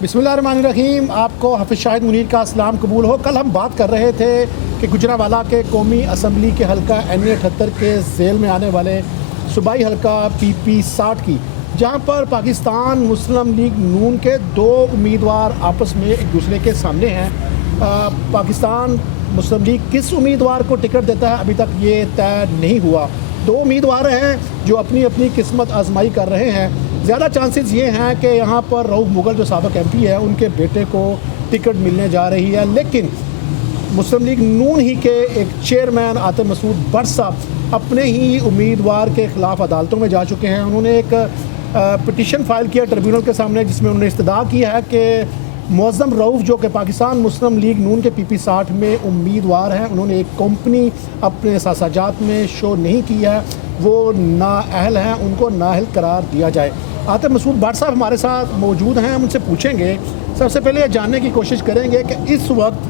बिस्मिल्लाहिर्रहमानिर्रहीम। आपको हाफिज़ शाहिद मुनीर का सलाम कबूल हो। कल हम बात कर रहे थे कि गुजरांवाला के कौमी असम्बली के हल्का NA 78 के झेल में आने वाले सूबाई हल्का PP 60 की, जहां पर पाकिस्तान मुस्लिम लीग नून के दो उम्मीदवार आपस में एक दूसरे के सामने हैं। पाकिस्तान मुस्लिम लीग किस उम्मीदवार को टिकट देता है अभी तक ये तय नहीं हुआ। दो उम्मीदवार हैं जो अपनी अपनी किस्मत आजमाई कर रहे हैं। ज़्यादा चांसेस ये हैं कि यहाँ पर रऊफ़ मुग़ल जो साबिक़ MP है उनके बेटे को टिकट मिलने जा रही है, लेकिन मुस्लिम लीग नून ही के एक चेयरमैन आतिफ़ मसूद भट्ट साहब अपने ही उम्मीदवार के ख़िलाफ़ अदालतों में जा चुके हैं। उन्होंने एक पिटीशन फ़ाइल किया ट्रिब्यूनल के सामने, जिसमें उन्होंने इस्तदा किया है कि मुअज़्ज़म रऊफ़ जो कि पाकिस्तान मुस्लिम लीग नून के PP 60 में उम्मीदवार हैं, उन्होंने एक कंपनी अपने सासाजात में शो नहीं की है, वो नाअहल हैं, उनको नाअहल करार दिया जाए। आतिफ़ मसूद भट्ट साहब हमारे साथ मौजूद हैं, हम उनसे पूछेंगे। सबसे पहले ये जानने की कोशिश करेंगे कि इस वक्त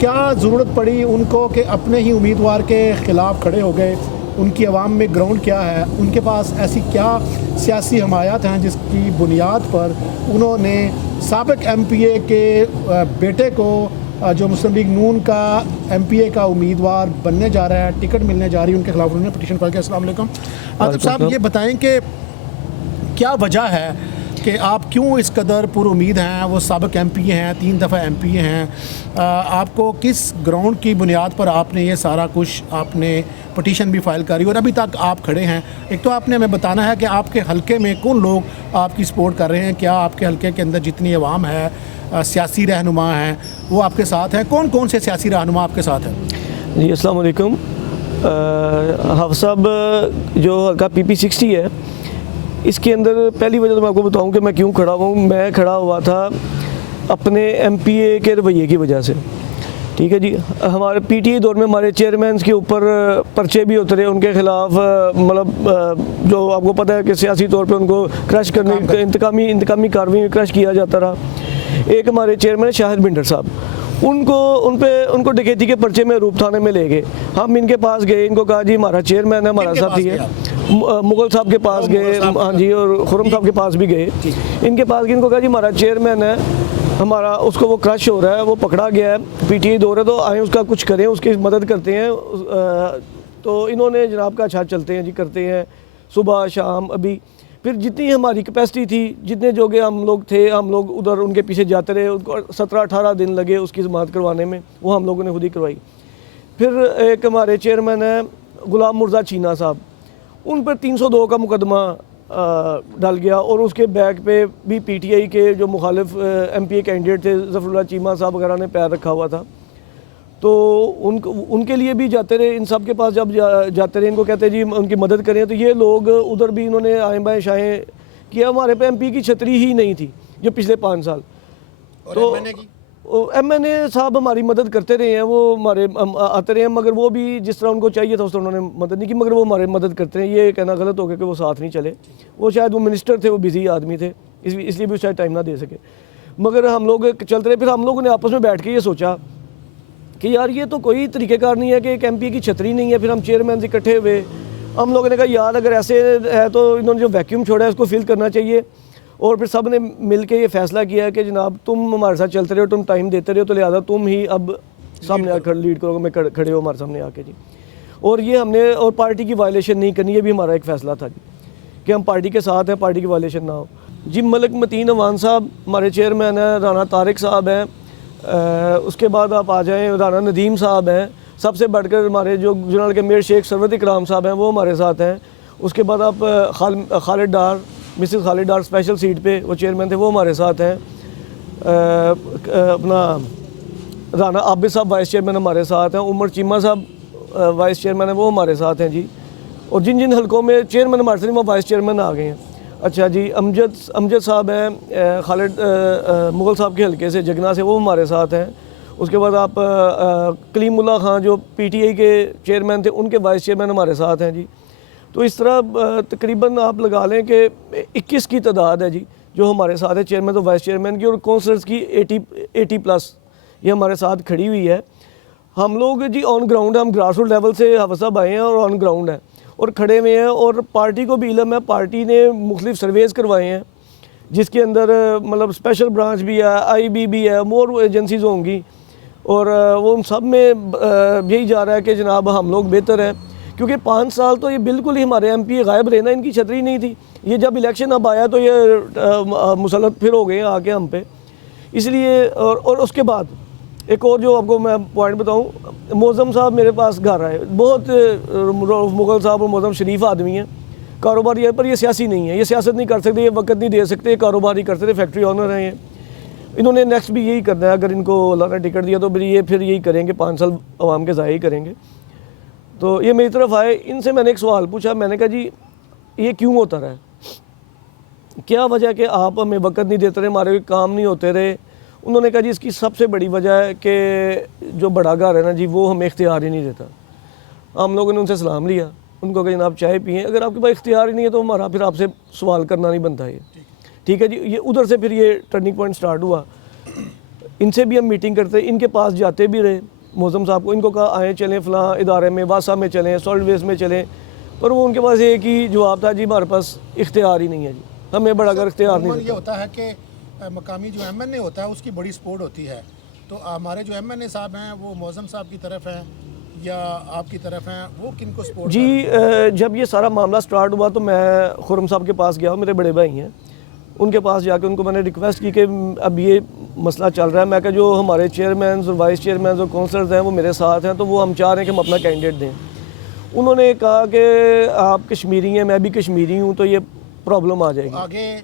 क्या ज़रूरत पड़ी उनको कि अपने ही उम्मीदवार के ख़िलाफ़ खड़े हो गए। उनकी आवाम में ग्राउंड क्या है, उनके पास ऐसी क्या सियासी हमायत हैं जिसकी बुनियाद पर उन्होंने साबिक़ MPA के बेटे को, जो मुस्लिम लीग नून का MPA का उम्मीदवार बनने जा रहा है, टिकट मिलने जा रही है, उनके खिलाफ उन्होंने पिटीशन फाइल किया। अस्सलाम वालेकुम आतिफ़ साहब, ये बताएं कि क्या वजह है कि आप क्यों इस कदर पुरुमीद हैं। वो साबिक़ MPA हैं, 3 दफ़ा MPA हैं। आपको किस ग्राउंड की बुनियाद पर आपने ये सारा कुछ, आपने पिटीशन भी फ़ाइल करी और अभी तक आप खड़े हैं। एक तो आपने हमें बताना है कि आपके हलके में कौन लोग आपकी सपोर्ट कर रहे हैं, क्या आपके हलके के अंदर जितनी अवाम है, सियासी रहनुमा हैं, वो आपके साथ हैं, कौन कौन से सियासी रहनुमा आपके साथ हैं? जी अस्सलाम वालेकुम। हाफ़िज़ साहब, जो हल्का PP 60 है, इसके अंदर पहली वजह तो मैं आपको बताऊं कि मैं क्यों खड़ा हूँ। मैं खड़ा हुआ था अपने MPA के रवैये की वजह से, ठीक है जी। हमारे PTA दौर में हमारे चेयरमैन के ऊपर पर्चे भी उतरे उनके ख़िलाफ़, मतलब जो आपको पता है कि सियासी तौर पे उनको क्रश करने, इंतकामी कार्रवाई में क्रश किया जाता रहा। एक हमारे चेयरमैन शाहिद बिंडर साहब, उनको डकैती के पर्चे में रूप थाने में ले गए। हम इनके पास गए, इनको कहा जी हमारा चेयरमैन है, हमारा साथी है। मुग़ल साहब के पास गए, हाँ जी, और खुरम साहब के पास भी गए। इनके पास गए, इनको कहा जी हमारा चेयरमैन है, हमारा उसको वो क्रश हो रहा है, वो पकड़ा गया है, PTA दौर है, तो आए उसका कुछ करें, उसकी मदद करते हैं। तो इन्होंने जनाब का अच्छा चलते हैं जी, करते हैं सुबह शाम। अभी फिर जितनी हमारी कैपेसिटी थी, जितने जोगे हम लोग थे, हम लोग उधर उनके पीछे जाते रहे। उनको 17-18 दिन लगे उसकी ज़मानत करवाने में, वो हम लोगों ने खुद ही करवाई। फिर एक हमारे चेयरमैन है गुलाम मुर्जा चीना साहब, उन पर 302 का मुकदमा डल गया, और उसके बैक पे भी PTI के जो मुखालिफ MPA कैंडिडेट थे, ज़फ़रुल्लाह चीमा साहब वगैरह ने पैर रखा हुआ था। तो उनके लिए भी जाते रहे, इन सब के पास जब जाते रहे, इनको कहते जी उनकी मदद करें, तो ये लोग उधर भी इन्होंने आए बाएँ शाएँ किया। हमारे पे MP की छतरी ही नहीं थी जो पिछले 5 साल। तो MNA साहब हमारी मदद करते रहे हैं, वो हमारे आते रहे हैं, मगर वो भी जिस तरह उनको चाहिए था उस तरह उन्होंने मदद नहीं की, मगर वो हमारे मदद करते हैं। ये कहना गलत हो गया कि वो साथ नहीं चले। वो शायद वो मिनिस्टर थे, वो बिजी आदमी थे, इसलिए भी शायद टाइम ना दे सके, मगर हम लोग चलते रहे। फिर हम लोगों ने आपस में बैठ के ये सोचा कि यार ये तो कोई तरीक़ेकार नहीं है कि एक MPA की छतरी नहीं है। फिर हम चेयरमैन इकट्ठे हुए, हम लोगों ने कहा यार अगर ऐसे है तो इन्होंने जो वैक्यूम छोड़ा है उसको फिल करना चाहिए। और फिर सब ने मिल के ये फ़ैसला किया है कि जनाब तुम हमारे साथ चलते रहे हो, तुम टाइम देते रहे हो, तो लिहाजा तुम ही अब सामने आकर लीड करोगे, मैं खड़े हो हमारे सामने आके जी। और ये हमने, और पार्टी की वायलेशन नहीं करनी, ये भी हमारा एक फ़ैसला था जी कि हम पार्टी के साथ हैं, पार्टी की वायलेशन ना हो जी। मलिक मतीन अवान साहब हमारे चेयरमैन हैं, राना तारिक साहब हैं, उसके बाद आप आ जाएँ राना नदीम साहब हैं, सबसे बढ़कर हमारे जो गुजरात के मेयर शेख सरवत इकराम साहब हैं, वो हमारे साथ हैं। उसके बाद आप खालिद डार, मिसेस खालिद डार स्पेशल सीट पे वो चेयरमैन थे, वो हमारे साथ हैं। अपना राना आबिद साहब वाइस चेयरमैन हमारे साथ हैं। उमर चीमा साहब वाइस चेयरमैन हैं, वो हमारे साथ हैं जी। और जिन जिन हलकों में चेयरमैन हमारे साथ, वो वाइस चेयरमैन आ गए हैं। अच्छा जी, अमजद साहब हैं खालिद मुग़ल साहब के हलके से, जगना से, वो हमारे साथ हैं। उसके बाद आप कलीमुल्लाह खान जो PTI के चेयरमैन थे, उनके वाइस चेयरमैन हमारे साथ हैं जी। तो इस तरह तकरीबन आप लगा लें कि 21 की तादाद है जी जो हमारे साथ है, चेयरमैन तो वाइस चेयरमैन की, और काउंसलर्स की 80+ ये हमारे साथ खड़ी हुई है। हम लोग जी ऑन ग्राउंड है, हम ग्रास रूट लेवल से हाफ़िज़ साहब आए हैं और ऑन ग्राउंड हैं और खड़े हुए हैं। और पार्टी को भी इल्म है, पार्टी ने मुख्तलिफ सर्वेज़ करवाए हैं जिसके अंदर मतलब स्पेशल ब्रांच भी है, आईबी भी है, मोर एजेंसीज होंगी, और वो उन सब में यही जा रहा है कि जनाब हम लोग बेहतर हैं। क्योंकि 5 साल तो ये बिल्कुल ही हमारे एमपी गायब रहे ना, इनकी छतरी नहीं थी। ये जब इलेक्शन अब आया तो ये मुसलत फिर हो गए आके हम पे। इसलिए और उसके बाद एक और जो आपको मैं पॉइंट बताऊं, मौज़म साहब मेरे पास घर आए, बहुत मुगल साहब और मौज़म शरीफ आदमी हैं, कारोबारी है, पर ये सियासी नहीं है, ये सियासत नहीं कर सकते, ये वक्त नहीं दे सकते, कारोबारी करते थे, फैक्ट्री ऑनर हैं ये। इन्होंने नेक्स्ट भी यही करना है, अगर इनको अल्लाह ने टिकट दिया तो फिर यही करेंगे, 5 साल आवाम के ज़ाया ही करेंगे। तो ये मेरी तरफ आए, इनसे मैंने एक सवाल पूछा, मैंने कहा जी ये क्यों होता रहा है, क्या वजह कि आप हमें वक्त नहीं देते रहे, हमारे कोई काम नहीं होते रहे। उन्होंने कहा जी इसकी सबसे बड़ी वजह है कि जो बड़ा घर है ना जी, वो हमें इख्तियार ही नहीं देता। हम लोगों ने उनसे सलाम लिया, उनको कहा जनाब चाय पिए, अगर आपके पास इख्तियार ही नहीं है तो हमारा फिर आपसे सवाल करना नहीं बनता ये, ठीक है जी। ये उधर से फिर ये टर्निंग पॉइंट स्टार्ट हुआ। इनसे भी हम मीटिंग करते, इनके पास जाते भी रहे मौज़म साहब को, इनको कहा आएँ चलें फ़लाँ इदारे में, वासा में चलें, सॉल्ट वेस्ट में चलें, पर वो उनके पास एक ही जवाब था जी हमारे पास इख्तियार ही नहीं है जी, हमें बड़ा कर इख्तियार नहीं ये देता। होता है कि मकामी जो एमएनए होता है उसकी बड़ी सपोर्ट होती है, तो हमारे जो एमएनए साहब हैं वो मौज़म साहब की तरफ हैं या आपकी तरफ हैं, वो किन को सपोर्ट जी जब ये सारा मामला स्टार्ट हुआ तो मैं खुर्रम साहब के पास गया, मेरे बड़े भाई हैं, उनके पास जाके उनको मैंने रिक्वेस्ट की कि अब ये मसला चल रहा है, मैं कहा जो हमारे चेयरमैन और वाइस चेयरमैन और काउंसलर्स हैं वो मेरे साथ हैं, तो वो हम चाह रहे हैं कि हम अपना कैंडिडेट दें। उन्होंने कहा कि आप कश्मीरी हैं, मैं भी कश्मीरी हूँ, तो ये प्रॉब्लम आ जाएगी। आगे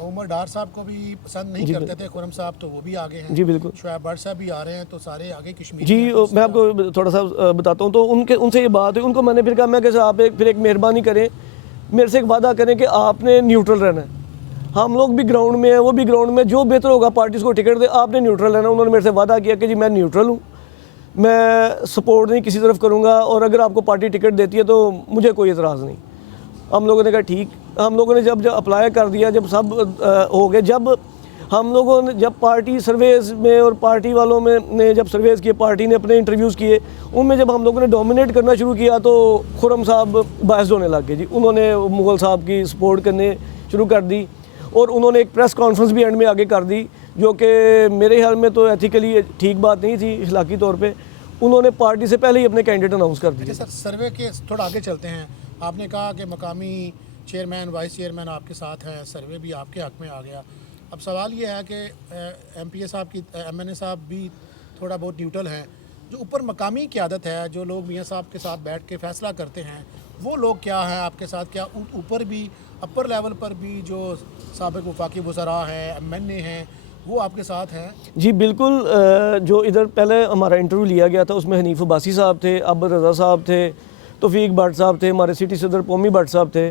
उमर डार साहब को भी पसंद नहीं करते थे खुर्रम साहब, तो वो भी आगे हैं। जी बिल्कुल। शुएब भट्ट साहब भी आ रहे हैं, तो सारे आगे कश्मीरी जी हैं। मैं आपको थोड़ा सा बताता हूँ, तो उनसे ये बात हुई, उनको मैंने फिर कहा मैं कैसे आप फिर एक मेहरबानी करें, मेरे से एक वादा करें कि आपने न्यूट्रल रहना है, हम लोग भी ग्राउंड में हैं, वो भी ग्राउंड में, जो बेहतर होगा पार्टीज़ को टिकट दे, आपने न्यूट्रल रहना। उन्होंने मेरे से वादा किया कि जी मैं न्यूट्रल हूँ, मैं सपोर्ट नहीं किसी तरफ करूँगा, और अगर आपको पार्टी टिकट देती है तो मुझे कोई एतराज़ नहीं। हम लोगों ने कहा ठीक। हम लोगों ने जब अप्लाई कर दिया, जब सब हो गए, जब पार्टी सर्वेज में और पार्टी वालों में ने जब सर्वेज किए, पार्टी ने अपने इंटरव्यूज़ किए, उनमें जब हम लोगों ने डोमिनेट करना शुरू किया तो खुर्रम साहब बायस होने लग गए जी। उन्होंने मुगल साहब की सपोर्ट करने शुरू कर दी, और उन्होंने एक प्रेस कॉन्फ्रेंस भी एंड में आगे कर दी, जो कि मेरे ख्याल में तो एथिकली ठीक बात नहीं थी, अखलाकी तौर पे। उन्होंने पार्टी से पहले ही अपने कैंडिडेट अनाउंस कर दिए। सर सर्वे के थोड़ा आगे चलते हैं, आपने कहा कि मकामी चेयरमैन वाइस चेयरमैन आपके साथ हैं, सर्वे भी आपके हक में आ गया। अब सवाल ये है कि एमपीए साहब की एमएनए साहब भी थोड़ा बहुत न्यूट्रल हैं, जो ऊपर मकामी क़यादत है, जो लोग मियाँ साहब के साथ बैठ के फ़ैसला करते हैं, वो लोग क्या हैं आपके साथ? क्या ऊपर भी अपर लेवल पर भी जो साबिक़ वफाकी वज़रा हैं, एमएनए हैं, वो आपके साथ हैं? जी बिल्कुल। जो इधर पहले हमारा इंटरव्यू लिया गया था उसमें हनीफ अब्बासी साहब थे, अब्बुर रज़ा साहब थे, तौफीक भट्ट साहब थे, हमारे सिटी सदर पोमी भट्ट साहब थे,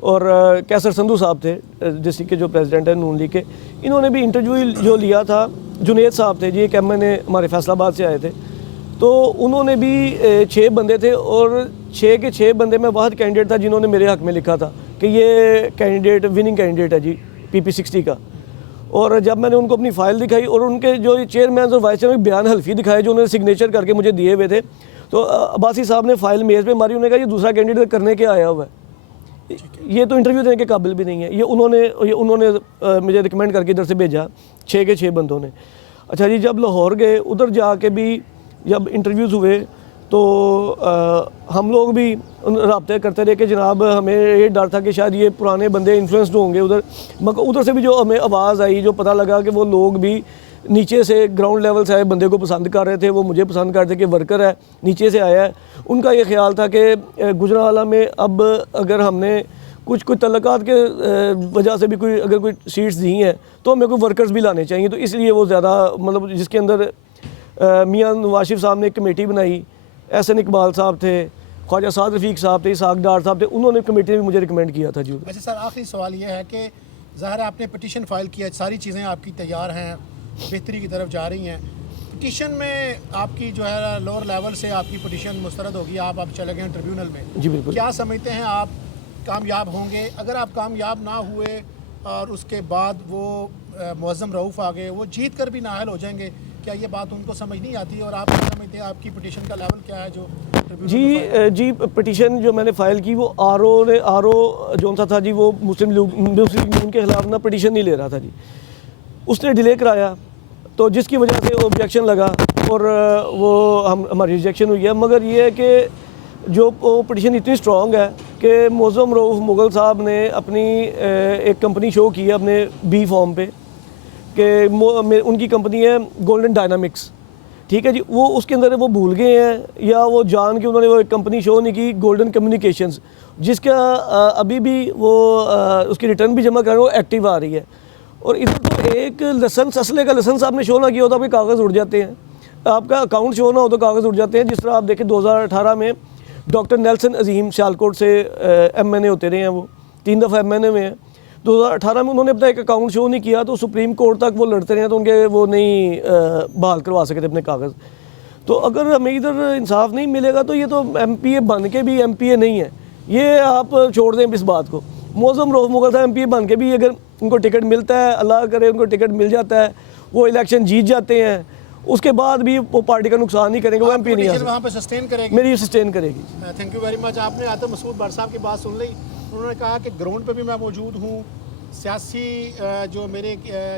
और कैसर संधू साहब थे डिस्ट्रिक्ट के जो प्रेसिडेंट हैं नून लीग के। इन्होंने भी इंटरव्यू जो लिया था, जुनेद साहब थे जी, एक एमएनए हमारे फैसलाबाद से आए थे, तो उन्होंने भी 6 बंदे थे, और 6 के 6 बंदे में वाहिद कैंडिडेट था जिन्होंने मेरे हक़ में लिखा था कि ये कैंडिडेट विनिंग कैंडिडेट है जी PP60 का। और जब मैंने उनको अपनी फ़ाइल दिखाई और उनके जो चेयरमैन और वाइस चेयरमैन बयान हल्फी दिखाए जो उन्होंने सिग्नेचर करके मुझे दिए हुए थे, तो अब्बासी साहब ने फ़ाइल मेज़ पे मारी, उन्होंने कहा ये दूसरा कैंडिडेट करने के आया हुआ है, ये तो इंटरव्यू देने के काबिल भी नहीं है। ये उन्होंने मुझे रिकमेंड करके इधर से भेजा, 6 के 6 बंदों ने। अच्छा जी, जब लाहौर गए, उधर जाके भी जब इंटरव्यूज़ हुए तो हम लोग भी रब्ते करते रहे कि जनाब हमें ये डर था कि शायद ये पुराने बंदे इन्फ्लुएंस्ड होंगे उधर, मगर उधर से भी जो हमें आवाज़ आई, जो पता लगा कि वो लोग भी नीचे से ग्राउंड लेवल से आए बंदे को पसंद कर रहे थे, वो मुझे पसंद कर रहे थे कि वर्कर है, नीचे से आया है। उनका ये ख्याल था कि गुजरांवाला में अब अगर हमने कुछ तल्लुकात के वजह से भी अगर कोई सीट्स दी हैं तो हमें कोई वर्कर्स भी लाने चाहिए, तो इसलिए वो ज़्यादा मतलब जिसके अंदर मियाँ नवाशिफ साहब ने एक कमेटी बनाई, एहसन इकबाल साहब थे, ख्वाजा साद रफ़ीक साहब थे, इसाक डार साहब थे, उन्होंने कमेटी ने भी मुझे रिकमेंड किया था जी। अच्छा सर, आखिरी सवाल ये है कि ज़ाहिर आपने पटिशन फ़ाइल किया, सारी चीज़ें आपकी तैयार हैं, बेहतरी की तरफ जा रही हैं। पटिशन में आपकी जो है लोअर लेवल से आपकी पटिशन मुस्तरद होगी, आप अब चले गए हैं ट्रिब्यूनल में। जी बिल्कुल। क्या समझते हैं आप कामयाब होंगे? अगर आप कामयाब ना हुए और उसके बाद वो मुअज़्ज़म रऊफ़ आ गए, वो जीत कर भी नाअहल हो जाएंगे, क्या ये बात उनको समझ नहीं आती? और आप समझते हैं आपकी पटिशन का लेवल क्या है जो जी पटिशन जो मैंने फाइल की वो आर ओ जो था जी, वो मुस्लिम लीग के खिलाफ ना पटिशन नहीं ले रहा था जी, उसने डिले कराया, तो जिसकी वजह से ऑब्जेक्शन लगा और वो हमारी रिजेक्शन हुई है। मगर ये है कि जो पटिशन इतनी स्ट्रॉन्ग है कि मौज़म रऊफ़ मुग़ल साहब ने अपनी एक कंपनी शो की है अपने बी फॉर्म पे कि उनकी कंपनी है गोल्डन डायनामिक्स, ठीक है जी, वो उसके अंदर वो भूल गए हैं या वो जान के उन्होंने वो एक कंपनी शो नहीं की गोल्डन कम्युनिकेशंस, जिसका अभी भी वो उसकी रिटर्न भी जमा कर रहे हैं, वो एक्टिव आ रही है। और इधर तो एक लाइसेंस, असले का लाइसेंस आपने शो ना किया हो तो आपके कागज़ उड़ जाते हैं, आपका अकाउंट शो ना हो तो कागज़ उड़ जाते हैं। जिस तरह आप देखें 2018 में डॉक्टर नेल्सन अजीम सियालकोट से MNA होते रहे हैं, वो 3 दफ़ा MNA में हैं। 2018 में उन्होंने अपना एक अकाउंट शो नहीं किया तो सुप्रीम कोर्ट तक वो लड़ते रहे, तो उनके वो नहीं बहाल करवा सके थे अपने कागज़। तो अगर हमें इधर इंसाफ नहीं मिलेगा तो ये तो MPA बन के भी MPA नहीं है, ये आप छोड़ दें इस बात को। मौज़म रऊफ़ मुग़ल साहब MPA बन के भी अगर उनको टिकट मिलता है, अल्लाह करे उनको टिकट मिल जाता है, वो इलेक्शन जीत जाते हैं, उसके बाद भी वो पार्टी का नुकसान नहीं करेंगे, वो MPA नहीं आ सकते। वहाँ पे सस्टेन करेगी, मेरी सस्टेन करेगी। Thank you very much. आपने आतम मसूद भट्ट साहब की बात सुन ली, उन्होंने कहा कि ग्राउंड पे भी मैं मौजूद हूँ, सियासी जो मेरे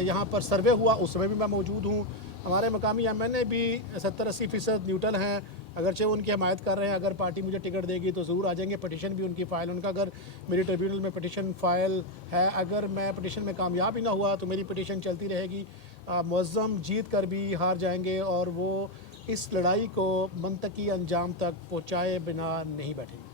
यहाँ पर सर्वे हुआ उस समय भी मैं मौजूद हूँ, हमारे मकामी MNA भी 70-80% न्यूट्रल हैं, अगरचे वो उनकी हमायत कर रहे हैं। अगर पार्टी मुझे टिकट देगी तो ज़रूर आ जाएंगे। पटिशन भी उनकी फ़ाइल, उनका अगर मेरी ट्रिब्यूनल में पटिशन फ़ाइल है, अगर मैं पटिशन में कामयाब ही ना हुआ तो मेरी पटिशन चलती रहेगी। मुअज़्ज़म जीत कर भी हार जाएंगे और वो इस लड़ाई को मंतकी अंजाम तक पहुँचाए बिना नहीं बैठेंगे।